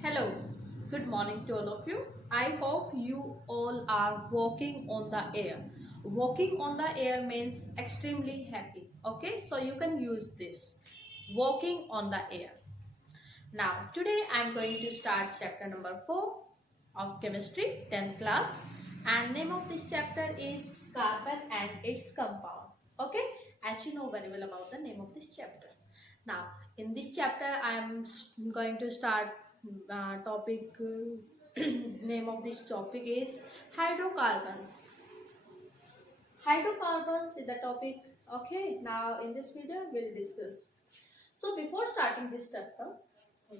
Hello, good morning to all of you. I hope you all are walking on the air. Walking on the air means extremely happy. Okay, so you can use this. Walking on the air. Now, today I am going to start chapter number 4 of chemistry, 10th class. And name of this chapter is carbon and its compound. Okay, as you know very well about the name of this chapter. Now, in this chapter, I am going to start topic. Name of this topic is hydrocarbons. Hydrocarbons is the topic. Okay, now in this video, we'll discuss. So, before starting this chapter,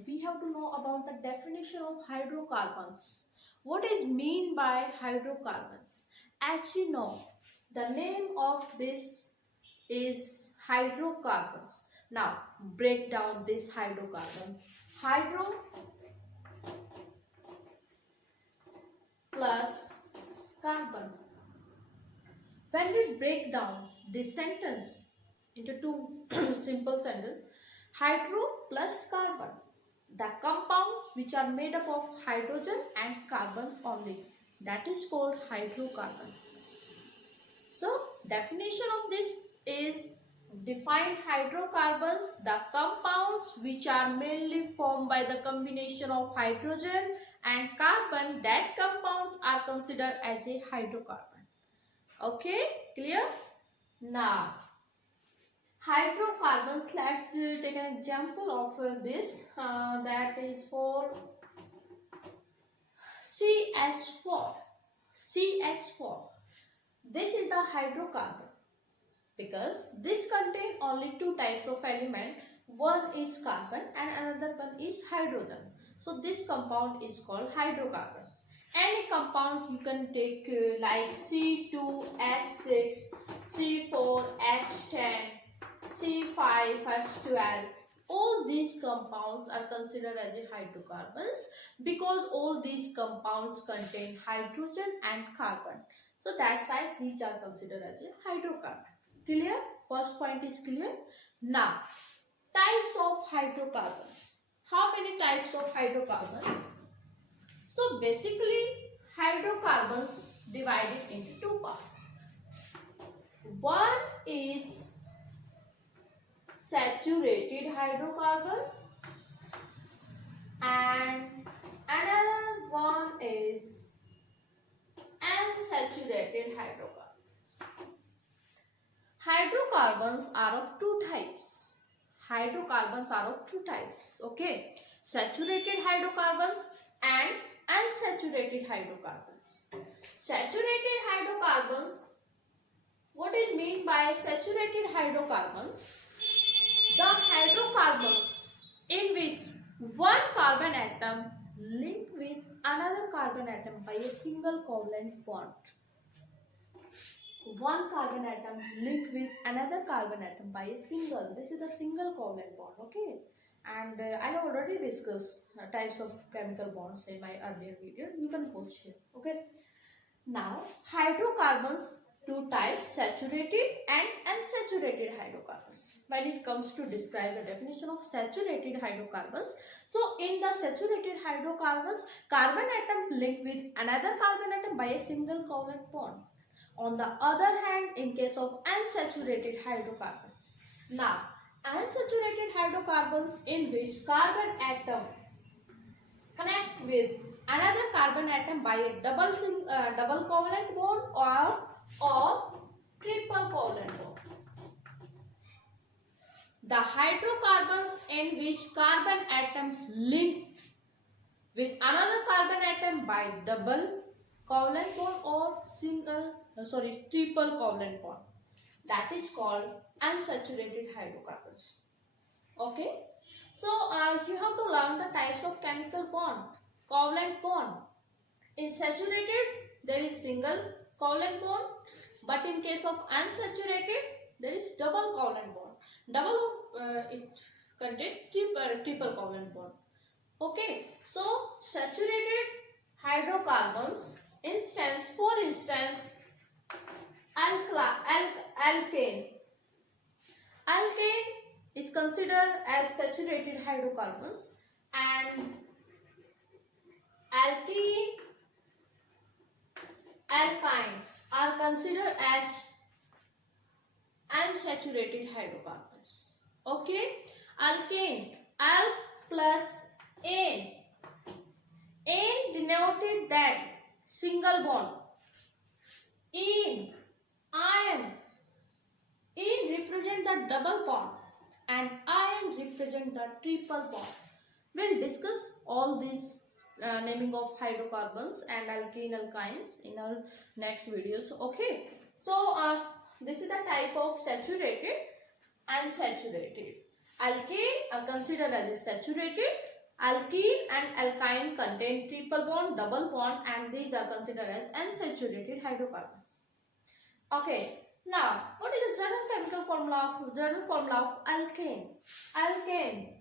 we have to know about the definition of hydrocarbons. What is mean by hydrocarbons? As you know, the name of this is hydrocarbons. Now, break down this hydrocarbons. Hydro plus carbon. When we break down this sentence into two simple sentences, hydro plus carbon, the compounds which are made up of hydrogen and carbons only, that is called hydrocarbons. So, definition of this is define hydrocarbons, the compounds which are mainly formed by the combination of hydrogen and carbon, that compounds are considered as a hydrocarbon. Okay, clear? Now, hydrocarbons, let's take an example of this, that is for Ch-4. Ch-4. This is the hydrocarbon because this contains only two types of element. One is carbon and another one is hydrogen. So this compound is called hydrocarbon. Any compound you can take like C2H6, C4H10, C5H12. All these compounds are considered as a hydrocarbons because all these compounds contain hydrogen and carbon. So that's why these are considered as a hydrocarbon. Clear? First point is clear. Now, types of hydrocarbons. How many types of hydrocarbons? So basically, hydrocarbons divided into two parts. One is saturated hydrocarbons and another one is unsaturated hydrocarbons. Hydrocarbons are of two types. Hydrocarbons are of two types. Okay, saturated hydrocarbons and unsaturated hydrocarbons. Saturated hydrocarbons. What is mean by saturated hydrocarbons? The hydrocarbons in which one carbon atom linked with another carbon atom by a single covalent bond. One carbon atom linked with another carbon atom by a single. This is the single covalent bond. Okay. And I have already discussed types of chemical bonds in my earlier video. You can post here. Okay. Now, hydrocarbons, two types, saturated and unsaturated hydrocarbons. When it comes to describe the definition of saturated hydrocarbons, so in the saturated hydrocarbons, carbon atom linked with another carbon atom by a single covalent bond. On the other hand, in case of unsaturated hydrocarbons. Now, unsaturated hydrocarbons in which carbon atom connect with another carbon atom by a double covalent bond or triple covalent bond. The hydrocarbons in which carbon atom linked with another carbon atom by double covalent bond or triple covalent bond, that is called unsaturated hydrocarbons. Okay, so you have to learn the types of chemical bond. Covalent bond, in saturated there is single covalent bond, but in case of unsaturated there is double covalent bond. It contains triple covalent bond. Okay, so saturated hydrocarbons, for instance alkane. Alkane is considered as saturated hydrocarbons, and alkene, alkyne are considered as unsaturated hydrocarbons. Okay, alkane, al plus ane. Ane denoted that single bond. In, iron. In represent the double bond and iron represent the triple bond. We'll discuss all these naming of hydrocarbons and alkene alkynes in our next videos. Okay, so this is the type of saturated and unsaturated. Alkane are considered as saturated. Alkene and alkyne contain triple bond, double bond, and these are considered as unsaturated hydrocarbons. Okay, now what is the general chemical formula of alkane? Alkane,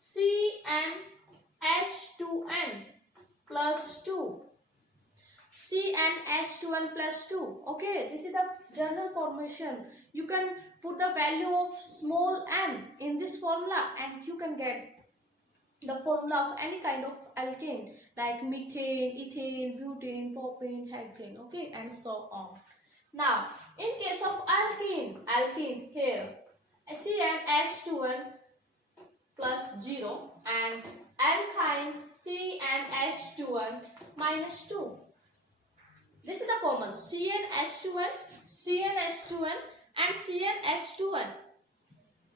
CnH2n plus 2. CnH2n plus 2. Okay, this is the general formation. You can put the value of small n in this formula and you can get the formula of any kind of alkane like methane, ethane, butane, propane, hexane, okay, and so on. Now, in case of alkene here, CnH2n plus 0 and alkynes CnH2n minus 2. This is the common CnH2n, CnH2n and CnH2n.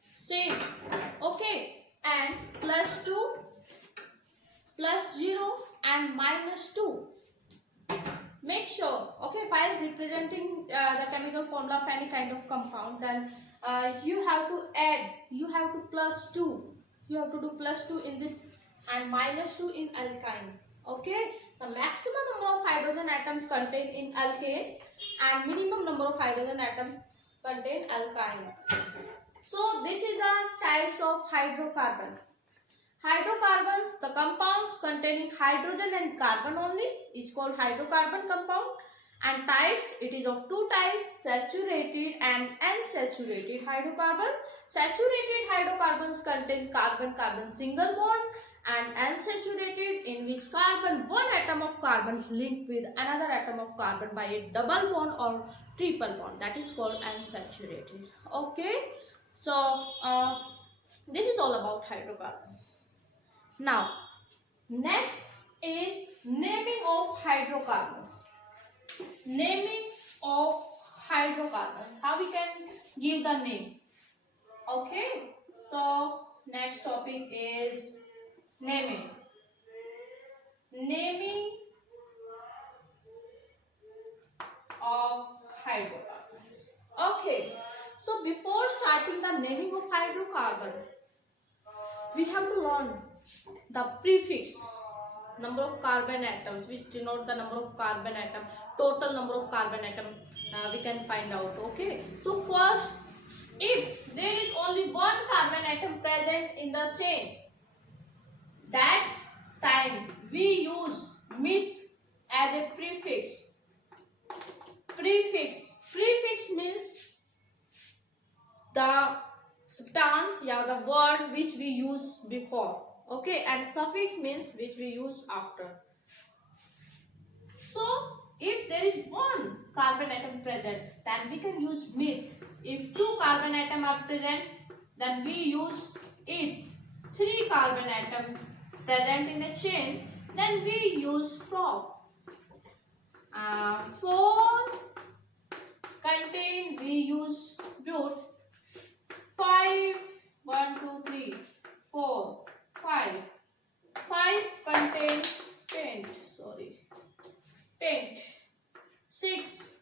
Same, okay, and plus 2, plus 0 and minus 2. Make sure, okay, while representing the chemical formula of any kind of compound, then you have to add, you have to plus 2. You have to do plus 2 in this and minus 2 in alkyne. Okay, the maximum number of hydrogen atoms contained in alkane and minimum number of hydrogen atoms contain alkyne. So this is the types of hydrocarbon. Hydrocarbons, the compounds containing hydrogen and carbon only, is called hydrocarbon compound. And types, it is of two types, saturated and unsaturated hydrocarbon. Saturated hydrocarbons contain carbon-carbon single bond, and unsaturated, in which one atom of carbon linked with another atom of carbon by a double bond or triple bond, that is called unsaturated. Okay, so this is all about hydrocarbons. Now, next is naming of hydrocarbons. Naming of hydrocarbons. How we can give the name? Okay, so next topic is naming. Naming of hydrocarbons. Okay, so before starting the naming of hydrocarbon, we have to learn the prefix, number of carbon atoms, which denote the number of carbon atom, total number of carbon atom we can find out. Okay, so first, if there is only one carbon atom present in the chain, that time we use meth as a prefix. Prefix means the substance, yeah, the word which we use before. Okay, and suffix means which we use after. So if there is one carbon atom present, then we can use meth. If two carbon atoms are present, then we use it. Three carbon atoms present in a chain, then we use prop. 4 contain, we use but. 5, 1, 2, 3, 4, 5. 5 contain tent. 6,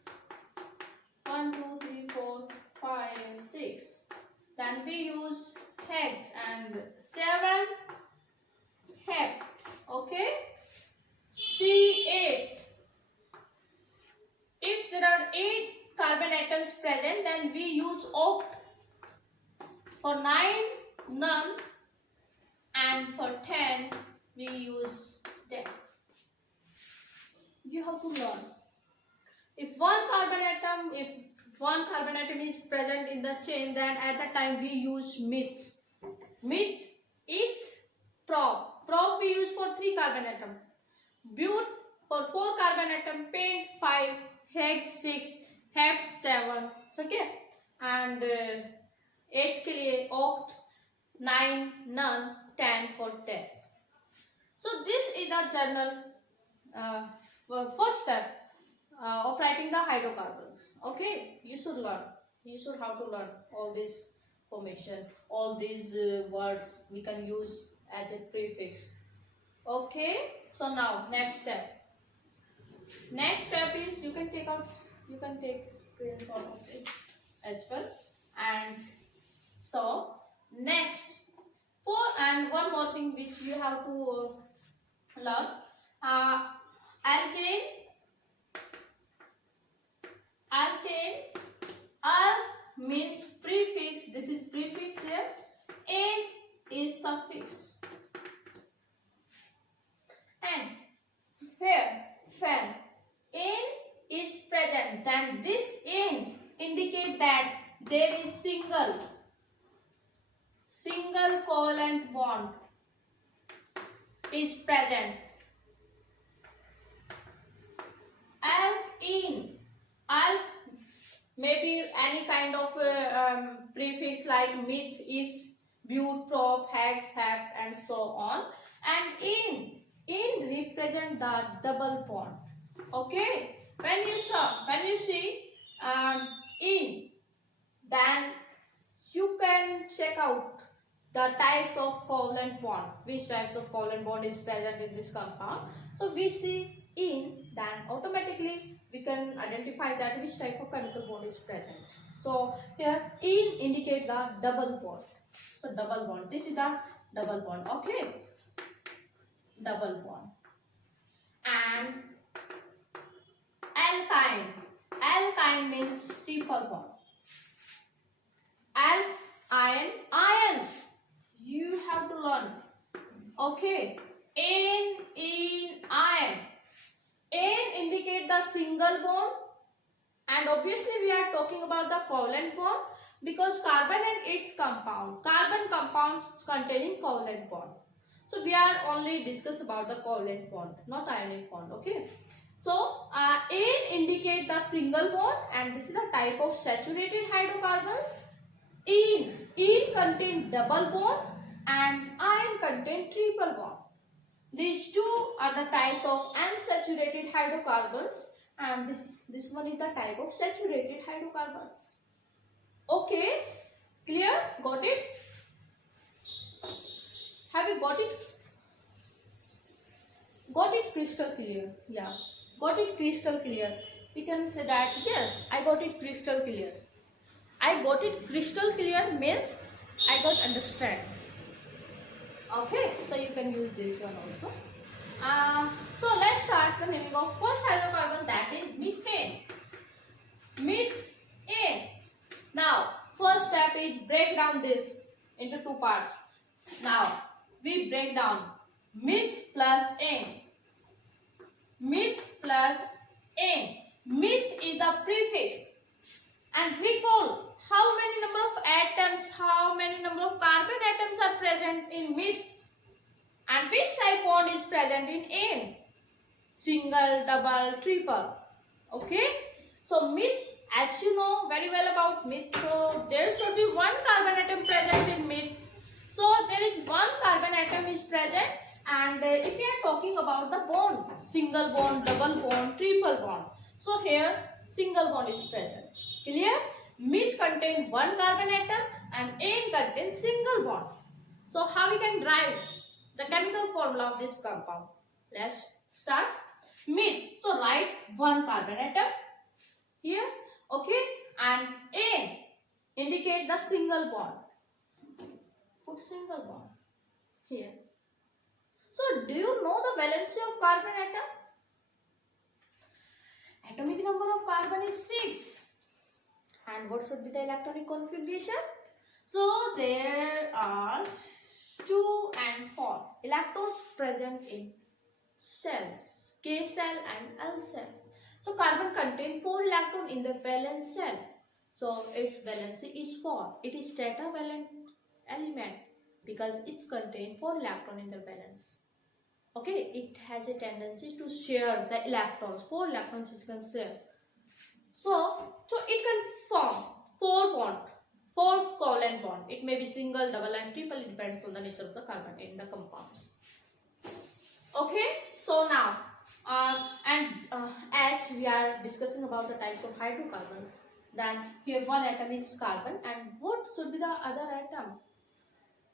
1, 2, 3, 4, 5, 6. Then we use hex, and 7 hep. Okay. C8. If there are 8 carbon atoms present, then we use oct. For 9, none, and for 10, we use them. You have to learn. If one carbon atom is present in the chain, then at that time we use meth. Meth, eth, prop. Prop we use for 3 carbon atom. But for 4 carbon atom, paint 5, hex 6, hept 7, okay, and 8 के लिए oct, 9 none, 10 for 10. So this is the general first step of writing the hydrocarbons. Okay, you should learn. You should have to learn all this formation, all these words we can use as a prefix. Okay, so now next step. Next step is you can take screenshot of this as well. And so next, and one more thing which you have to learn, alkane, al means prefix, this is prefix here, n is suffix, and fan, n is present, then this n indicate that there is single covalent bond is present. Alk maybe any kind of prefix like meth, eth, but, prop, hex, hept, and so on. And in represent the double bond. Okay, when you see in, then you can check out the types of covalent bond, which types of covalent bond is present in this compound. So we see in, then automatically we can identify that which type of chemical bond is present. So here in indicate the double bond. So double bond, this is the double bond. Okay, double bond. And alkyne means triple bond. Iron, you have to learn. Okay, in iron, N indicate the single bond, and obviously we are talking about the covalent bond because carbon and its compound, carbon compounds containing covalent bond. So we are only discuss about the covalent bond, not ionic bond. Okay, so N indicate the single bond, and this is the type of saturated hydrocarbons. In contain double bond and iron contain triple bond. These two are the types of unsaturated hydrocarbons, and this one is the type of saturated hydrocarbons. Okay, clear? Got it? Have you got it? Got it crystal clear? Yeah, got it crystal clear. We can say that yes, I got it crystal clear. I got it crystal clear means I got understand. Okay, so you can use this one also. So let's start the naming of first hydrocarbon, that is methane. Methane. Now first step is break down this into two parts. Now we break down meth plus N. Meth plus N. Meth is the prefix. And recall how many number of atoms, how many number of carbon atoms are present in meth, and which type bond is present in N? Single, double, triple. Okay. So meth, as you know very well about meth, so there should be one carbon atom present in meth. So there is one carbon atom is present, and if we are talking about the bond, single bond, double bond, triple bond. So here single bond is present. Clear? Meth contains one carbon atom and N contains single bond. So how we can derive the chemical formula of this compound? Let's start. Meth. So write one carbon atom here. Okay. And N indicate the single bond. Put single bond here. So do you know the valency of carbon atom? Atomic number of carbon is 6. And what should be the electronic configuration? So there are 2 and 4 electrons present in cells, K cell and L cell. So carbon contains 4 electrons in the valence cell. So its valency is 4. It is tetravalent element because it's contains 4 electrons in the valence. Okay, it has a tendency to share the electrons. 4 electrons it can share. So it can form 4 bond, 4 covalent bond. It may be single, double, and triple. It depends on the nature of the carbon in the compounds. Okay, so now as we are discussing about the types of hydrocarbons, then here one atom is carbon, and what should be the other atom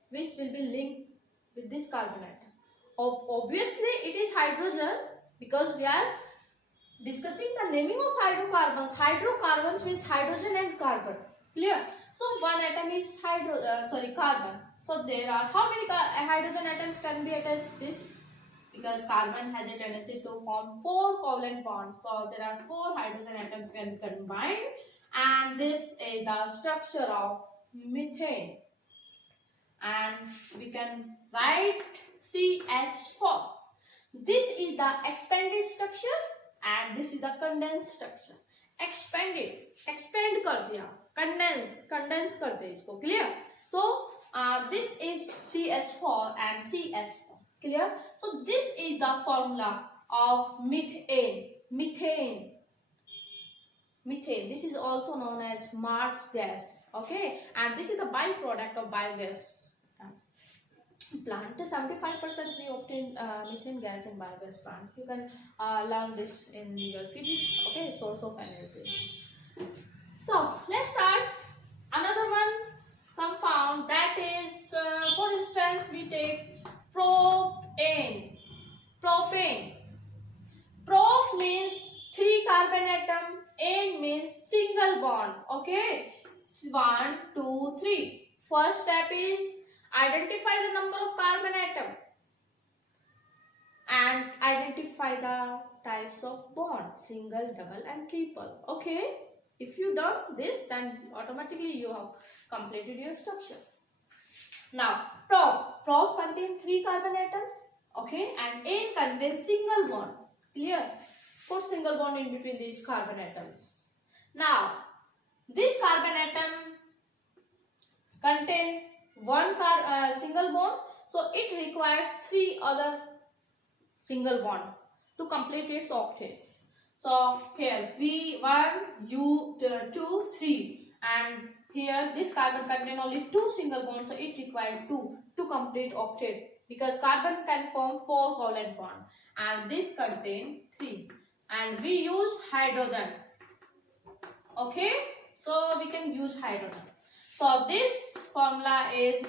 which will be linked with this carbon atom? Obviously it is hydrogen, because we are discussing the naming of hydrocarbons. Hydrocarbons means hydrogen and carbon. Clear? So one atom is carbon. So there are how many hydrogen atoms can be attached to this? Because carbon has a tendency to form 4 covalent bonds. So there are 4 hydrogen atoms can be combined, and this is the structure of methane. And we can write Ch-4. This is the expanded structure and this is the condensed structure. Expand कर दिया, condense कर दे इसको. Clear? So this is CH4 and CH4. Clear? So this is the formula of methane. This is also known as Mars gas. Okay, and this is the byproduct of biogas plant. 75% we obtain methane gas in biogas plant. You can learn this in your physics. Okay, source of energy. So let's start another one compound, that is for instance we take propane. Prop means 3 carbon atom, ane means single bond. Okay, 1 2 3. First step is identify the number of carbon atom and identify the types of bond, single, double, and triple. Okay, if you done this, then automatically you have completed your structure. Now prop contains 3 carbon atoms. Okay, and ane contains single bond. Clear? 4 single bond in between these carbon atoms. Now this carbon atom contain 1 single bond, so it requires 3 other single bond to complete its octet. So here V1, U2, 3, and here this carbon contain only 2 single bonds, so it requires 2 to complete octet, because carbon can form 4 covalent bond and this contain 3, and we use hydrogen. Okay, so we can use hydrogen. So this formula is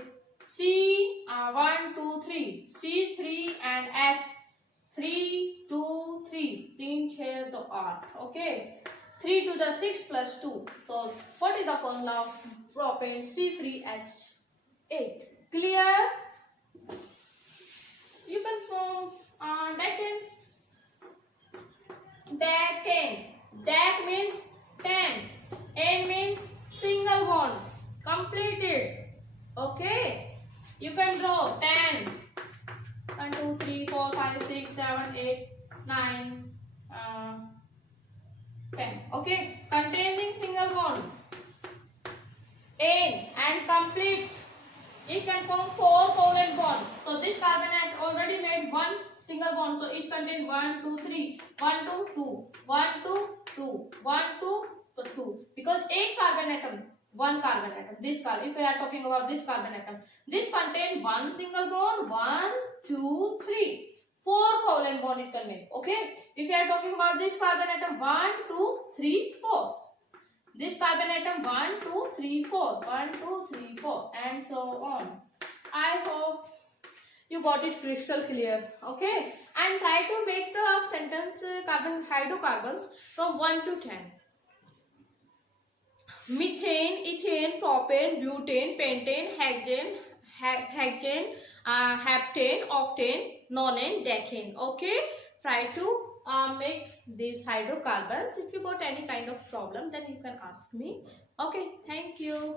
C1 2 3, C3 and H 3 2 3, 3 6 to 8. Okay, 3 to the 6 plus 2. So what is the formula of propane? C3H8. Clear? You can form decane. Dec means 10. N means single bond. Completed. Okay, you can draw 10. 1 2 3 4 5 6 7 8 9 10. Okay, containing single bond, N, and complete. It can form 4 covalent bond. So this carbon had already made 1 single bond, so it contains 1 2 3, 1 2 2, 1 2 2, 1 2 2, because 8 carbon atom, 1 carbon atom. This carbon, if we are talking about this carbon atom, this contains 1 single bond, 1 2 3, 4 covalent bond it can make. Okay, if you are talking about this carbon atom, 1 2 3 4, this carbon atom 1 2 3 4, 1 2 3 4, and so on. I hope you got it crystal clear. Okay, and try to make the sentence hydrocarbons from 1 to 10. Methane, ethane, propane, butane, pentane, hexane, heptane, octane, nonane, decane. Okay, try to make these hydrocarbons. If you got any kind of problem, then you can ask me. Okay, thank you.